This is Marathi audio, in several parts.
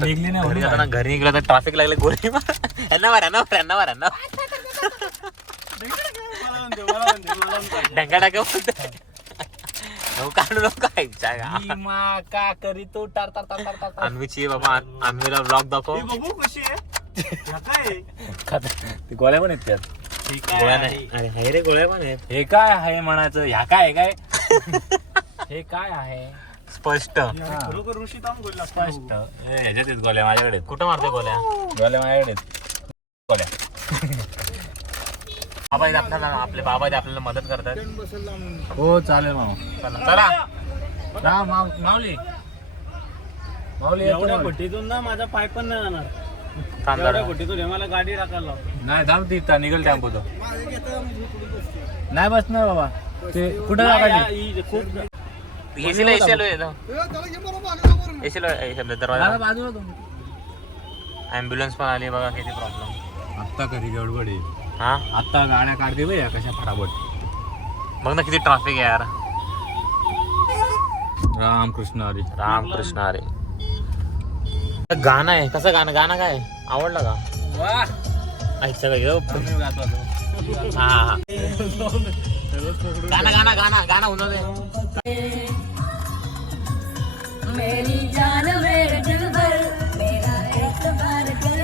निघली नाही घरी जाताना घरी निघला तर ट्रॅफिक लागले गोळी मार यांना मार यांना मार यांना मार यांना ढंगा टाका बोलतोय काढू नको का करी तो टार टार टार टार टार अन्वीची बाबा अन्वीला ब्लॉग दाखव कशी आहे गोळ्या पण आहेत त्यात गोळ्या नाही अरे हाय रे गोळ्या पण आहेत हे काय आहे म्हणायचं ह्या काय काय हे काय आहे स्पष्ट खरोखर ऋषी थांब बोलला स्पष्ट ह्याच्यात आहेत गोळ्या माझ्याकडे आहेत. कुठं मारते गोळ्या गोळ्या माझ्याकडे आहेत. गोळ्या बाबा इथे आपल्याला आपले बाबा इथे आपल्याला मदत करतात हो चालेल माऊ चला ना माऊली माऊली येतो एवढ्या माऊली. भट्टीतून ना माझा पाय पण नाही जाणार थांब एवढ्या जरा. भट्टीतून मला गाडी टाकायला नाही थांब ती निघल टेम्पो तो नाही बसणार बाबा ते कुठं लागायचे खूप एसीला एसीला एसीला दरवाजा बाजूला तुम्ही ॲम्ब्युलन्स पण आली बघा किती प्रॉब्लेम आत्ता कधी गडबड आहे हा आत्ता गाड्या काढते बघ कशा फटाफट बघ ना किती ट्रॅफिक आहे यार रामकृष्ण हरी रामकृष्ण अरे गाणं आहे कसं गाणं गाणं काय आवडलं का वा ऐकचं का हा हा गाणं गाणं गाणं गाणं उन्हाळे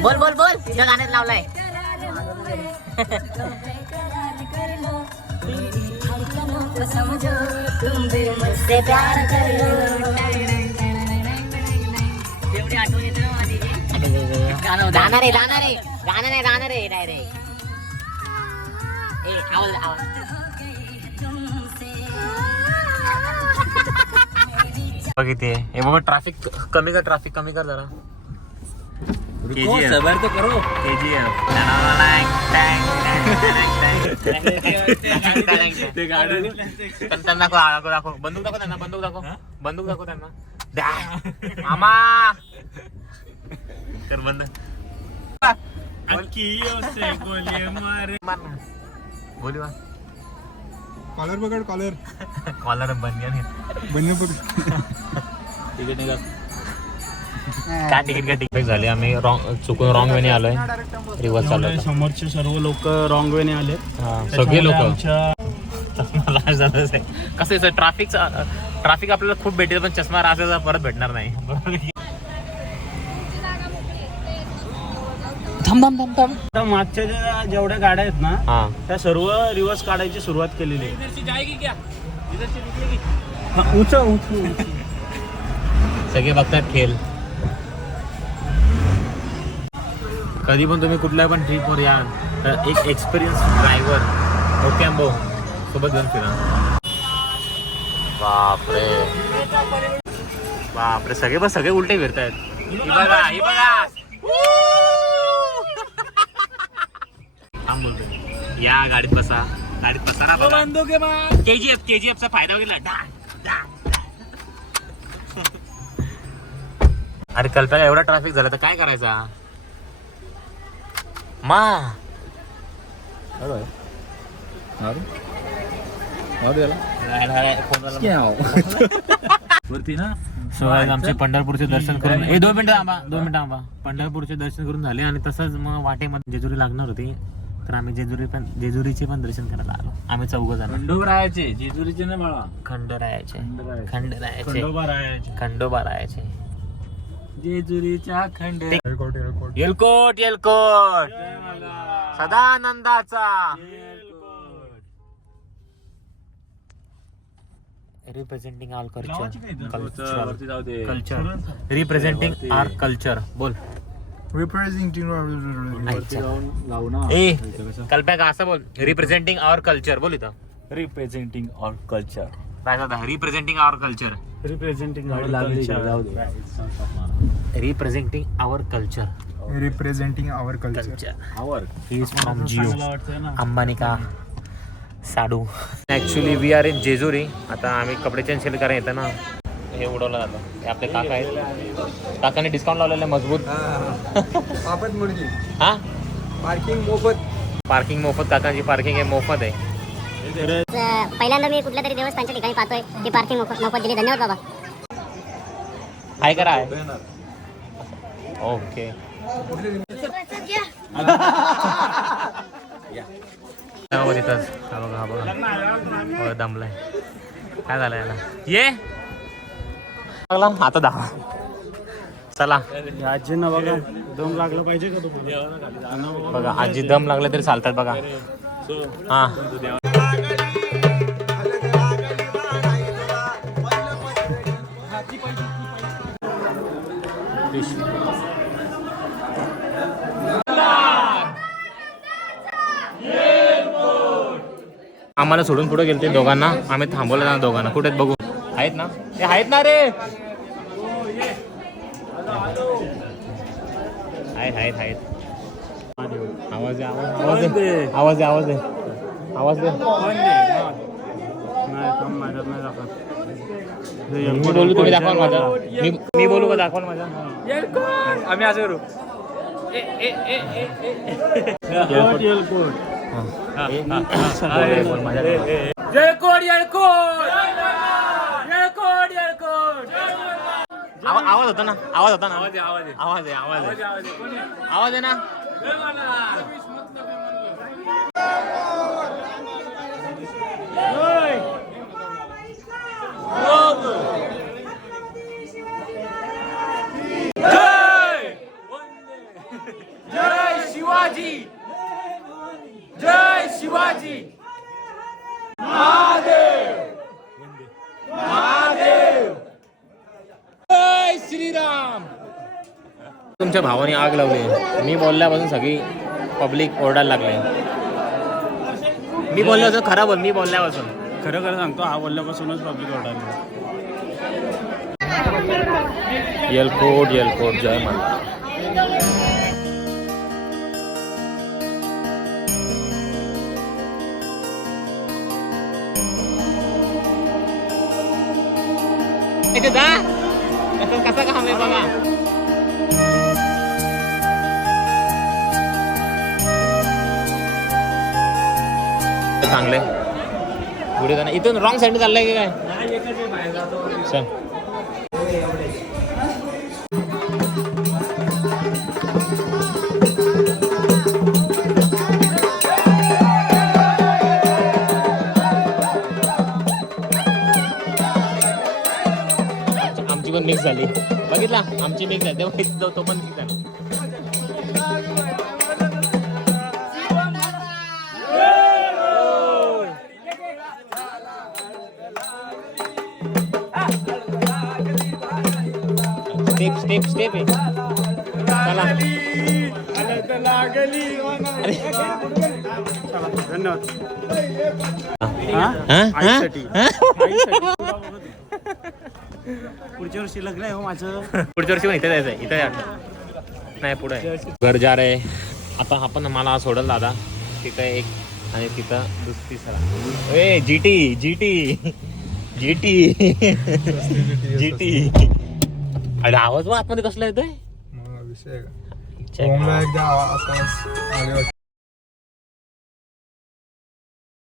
बोल बोल बोल तुझ्या गाण्यात लावलाय जाणार आहे जाणार आहे गाणं नाही जाणार आहे डायरेक्ट बघ इथे हे बघ ट्रॅफिक कमी कर ट्रॅफिक कमी कर जरा सबर तो करो ते गाडी त्यांना दाखव बंदूक दाखव त्यांना बंदूक दाखव बंदूक दाखव त्यांना मामा कर बंद बोली वा कॉलर पकड कॉलर कॉलर बनियन बंद पकड तिकीट निघा काय तिकीट काय तिकीट झाले आम्ही चुकून रॉंग वेने आलोय रिवर्स चालू समोरचे सर्व लोक रॉंग वेने आले सगळे लोक आमच्या मला जातच आहे कसं आहे ट्रॅफिक आपल्याला खूप भेटेल पण चष्मा असल्याचा परत भेटणार नाही थांब थांब थांब थांब आता मागच्या ज्या जेवढ्या गाड्या आहेत ना हा त्या सर्व रिवर्स काढायची सुरुवात केलेली आहे उंच सगळे बघतात खेळ कधी पण तुम्ही कुठल्या पण ट्रिपवर या तर एक एक्सपिरियन्स ड्रायव्हर ओकॅम्बो सोबत घेऊन फिरा बापरे बापरे सगळे उलटे फिरतायत ही बघा ही बघा थांब बोलतोय या गाडीत बसा केजीएफ चा फायदा वगैरे अरे कल्पना एवढा ट्रॅफिक झाला तर काय करायचा मा वरती ना आमचे पंढरपूरचे दर्शन करून 2 मिनिटं थांबा पंढरपूरचे दर्शन करून झाले आणि तसंच मग वाटेमध्ये जेजुरी लागणार होती तर आम्ही जेजुरीचे पण दर्शन करायला आलो आम्ही 4 जण खंडोबारायाचे जेजुरीचे नाही बाळा खंडोबा रायाचे जेजुरीच्या खंड येलकोट सदानंदाचा representing all culture representing our culture बोल ए कल्प्या का असं बोल रिप्रेझेंटिंग आवर कल्चर बोल इथं representing all culture representing our culture representing representing our culture representing our he is from Jio Ambani का साडू actually we are in Jejuri आता आम्ही कपडे चेंज केले कारण येतं ना हे उडवलं जातं हे आपले काका आहेत काकाने डिस्काउंट लावलेलं आहे मजबूत हा पार्किंग मोफत काकांची पार्किंग आहे मोफत आहे पहिल्यांदा मी कुठल्या तरी देवस्थानच्या ठिकाणी पाहतोय की पार्किंग मोफत दिली धन्यवाद बाबा हाय करा ओके तिथंच हा बघा हो दमलाय काय झालं याला ये लागला आता दहा चला आजींना बघा दम लागलं पाहिजे का तुम्हाला बघा आजी दम लागले तरी चालतात बघा हा आम्हाला सोडून पुढे गेलते दोघांना आम्ही थांबवलं ना दोघांना कुठे बघू आहेत ना ते आहेत ना रे आहेत आवाज दे आवाज दे आवाज दे आवाज दे मी बोलू तुम्ही दाखवाल माझा मी बोलू का दाखवाल माझा आम्ही असं करू आवाज होता ना आवाज आहे ना जय शिवाजी जय शिवाजी महादेव महादेव जय श्रीराम तुमच्या भावाने आग लावली मी बोलल्यापासून सगळी पब्लिक ओरडायला लागले मी बोलल्यापासून खरा बोल मी बोलल्यापासून खरं खरं सांगतो हा बोलल्यापासूनच पब्लिक ओरडायला येलकोट जय माता कसा काम आहे बघा चांगले पुढे जाणं इथून रॉंग साईड चाललंय की काय चल आमची पण मिक्स झाली बघितला आमची मिक्स झाली तेव्हा तो पण मिक्स झाला स्टेप आहे चला धन्यवाद पुढच्या वर्षी लग्न आहे हो माझं पुढच्या वर्षी पण इथे जायचं आहे इथे नाही पुढे घर जा रे आता आपण मला सोडल दादा तिथं एक आणि तिथं तिसरा ए जीटी अरे आवाज आतमध्ये कसला येतोय